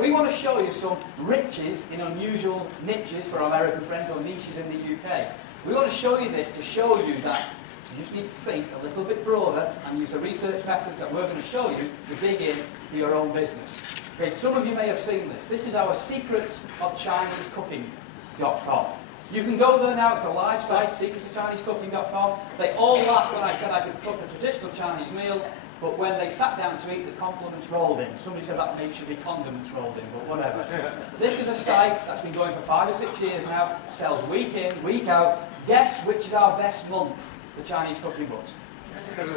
we want to show you some riches in unusual niches for our American friends, or niches in the UK. We want to show you this to show you that you just need to think a little bit broader and use the research methods that we're going to show you to dig in for your own business. Okay, some of you may have seen this. This is our secretsofchinesecooking.com. You can go there now, it's a live site, secretsofchinesecooking.com. They all laughed when I said I could cook a traditional Chinese meal, but when they sat down to eat, the compliments rolled in. Somebody said that maybe should be condiments rolled in, but whatever. This is a site that's been going for 5 or 6 years now, sells week in, week out. Guess which is our best month for Chinese cooking books?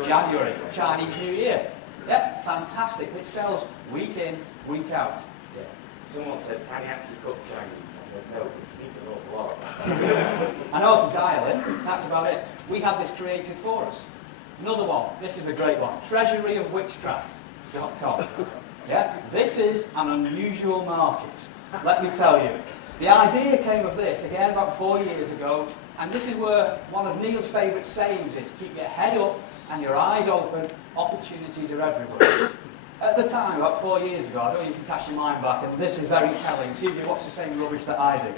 January, Chinese New Year. Yep, fantastic. It sells week in, week out. Yeah. Someone said, can you actually cook Chinese? I said, no, you need to know a lot. I know how to dial in, that's about it. We had this created for us. Another one, this is a great one, treasuryofwitchcraft.com. Yeah, this is an unusual market, let me tell you. The idea came of this, again, about 4 years ago, and this is where one of Neil's favourite sayings is, keep your head up and your eyes open, opportunities are everywhere. At the time, about 4 years ago, I don't know if you can cast your mind back, and this is very telling, see if you watch the same rubbish that I do.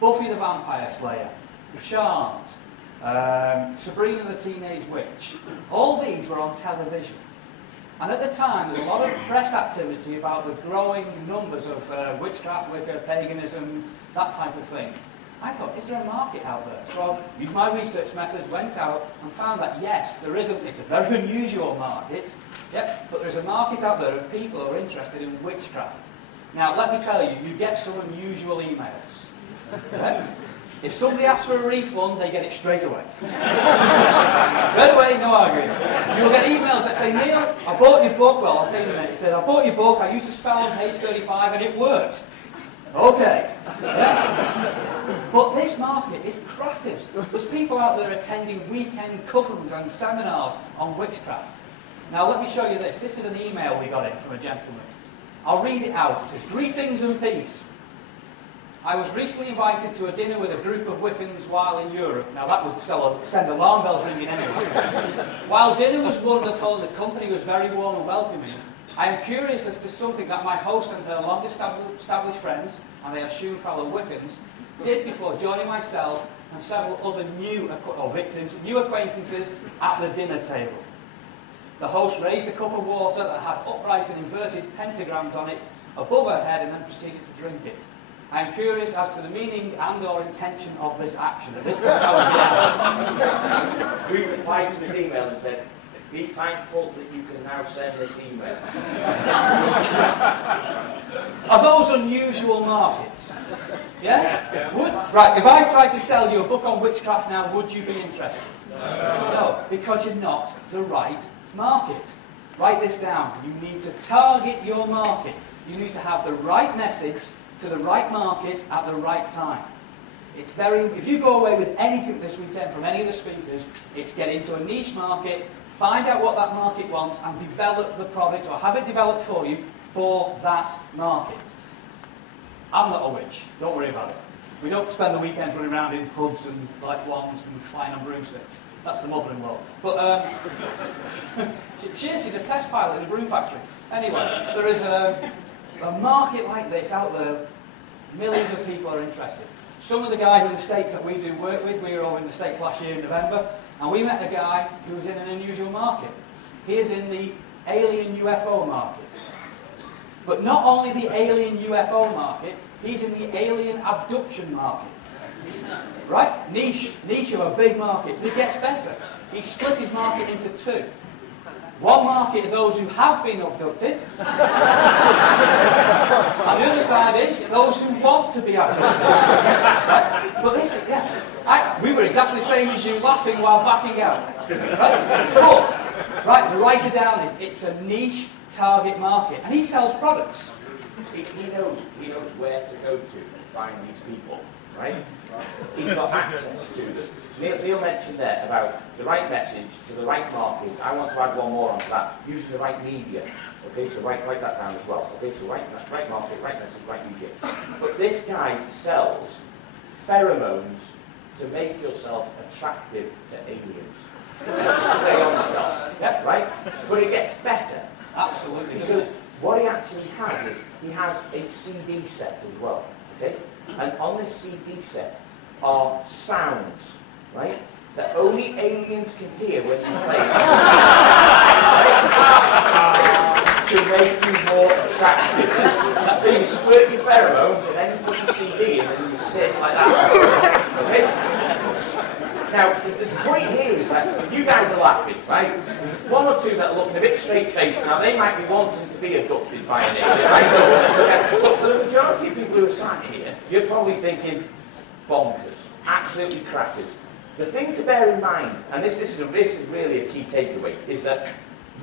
Buffy the Vampire Slayer, The Charmed, Sabrina the Teenage Witch, all these were on television. And at the time, there was a lot of press activity about the growing numbers of witchcraft, Wicca, paganism, that type of thing. I thought, is there a market out there? So I used my research methods, went out and found that yes, there is it's a very unusual market, yep, but there's a market out there of people who are interested in witchcraft. Now, let me tell you, you get some unusual emails. Yep. If somebody asks for a refund, they get it straight away. Straight away, no arguing. You'll get emails that say, Neil, I bought your book. Well, I'll tell you in a minute. It says, I bought your book, I used to spell on page 35 and it worked. Okay. Yeah. But this market is crackers. There's people out there attending weekend covens and seminars on witchcraft. Now, let me show you this. This is an email we got in from a gentleman. I'll read it out. It says, greetings and peace. I was recently invited to a dinner with a group of Wiccans while in Europe. Now that would send alarm bells ringing anyway. While dinner was wonderful and the company was very warm and welcoming, I am curious as to something that my host and her long-established friends, and they assume fellow Wiccans, did before joining myself and several other new acquaintances at the dinner table. The host raised a cup of water that had upright and inverted pentagrams on it above her head and then proceeded to drink it. I am curious as to the meaning and or intention of this action. At this point, I we replied to his email and said, be thankful that you can now send this email. Are those unusual markets? Yeah? Yes, yeah. Right, if I tried to sell you a book on witchcraft now, would you be interested? No, because you're not the right market. Write this down. You need to target your market. You need to have the right message to the right market at the right time. It's if you go away with anything this weekend from any of the speakers, it's get into a niche market, find out what that market wants and develop the product or have it developed for you for that market. I'm not a witch, don't worry about it. We don't spend the weekends running around in hoods and like wands and flying on broomsticks. That's the mother-in-law. But she's a test pilot in a broom factory. Anyway, there is a market like this out there, millions of people are interested. Some of the guys in the States that we do work with, we were over in the States last year in November, and we met a guy who was in an unusual market. He is in the alien UFO market. But not only the alien UFO market, he's in the alien abduction market. Right? Niche of a big market. But it gets better. He split his market into two. One market is those who have been abducted. And the other side is those who want to be abducted. Right? But this, we were exactly the same as you, laughing while backing out. Right? But, write it down, it's a niche target market. And he sells products. He knows where to go to find these people, right? He's got access to them. Neil mentioned there about the right message to the right market. I want to add one more onto that, using the right media. Okay, so write that down as well. Okay, so right market, right message, right media. But this guy sells pheromones to make yourself attractive to aliens. Spray on yourself, yeah, right? But it gets better. Absolutely. Because what he actually has is, he has a CD set as well, okay? And on this CD set are sounds, right? That only aliens can hear when you play it. To make you more attractive. So you squirt your pheromones and then you put your CD in and you sit like that. Okay? Now, the point here is that you guys are laughing, right? There's one or two that are looking a bit straight-faced. Now, they might be wanting to be abducted by an alien, right? So, but for the majority of people who are sat here, you're probably thinking, bonkers, absolutely crackers. The thing to bear in mind, and this is really a key takeaway, is that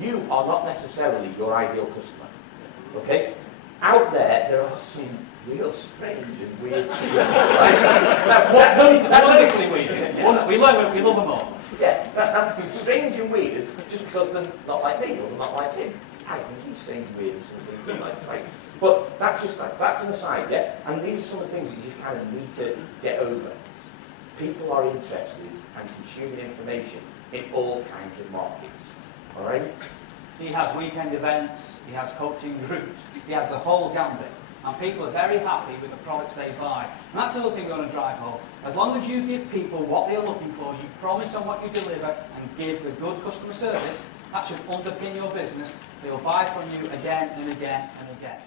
you are not necessarily your ideal customer. Okay? Out there are some real strange and weird people. Wonderfully weird. We love them all. Yeah, that's strange and weird just because they're not like me or they're not like him. I think he's strange and weird and some things he likes, right? But that's an aside, yeah? And these are some of the things that you just kind of need to get over. People are interested and consuming information in all kinds of markets. All right? He has weekend events, he has coaching groups, he has the whole gambit. And people are very happy with the products they buy. And that's the other thing we want to drive home. As long as you give people what they are looking for, you promise on what you deliver, and give the good customer service, that should underpin your business. They'll buy from you again and again and again.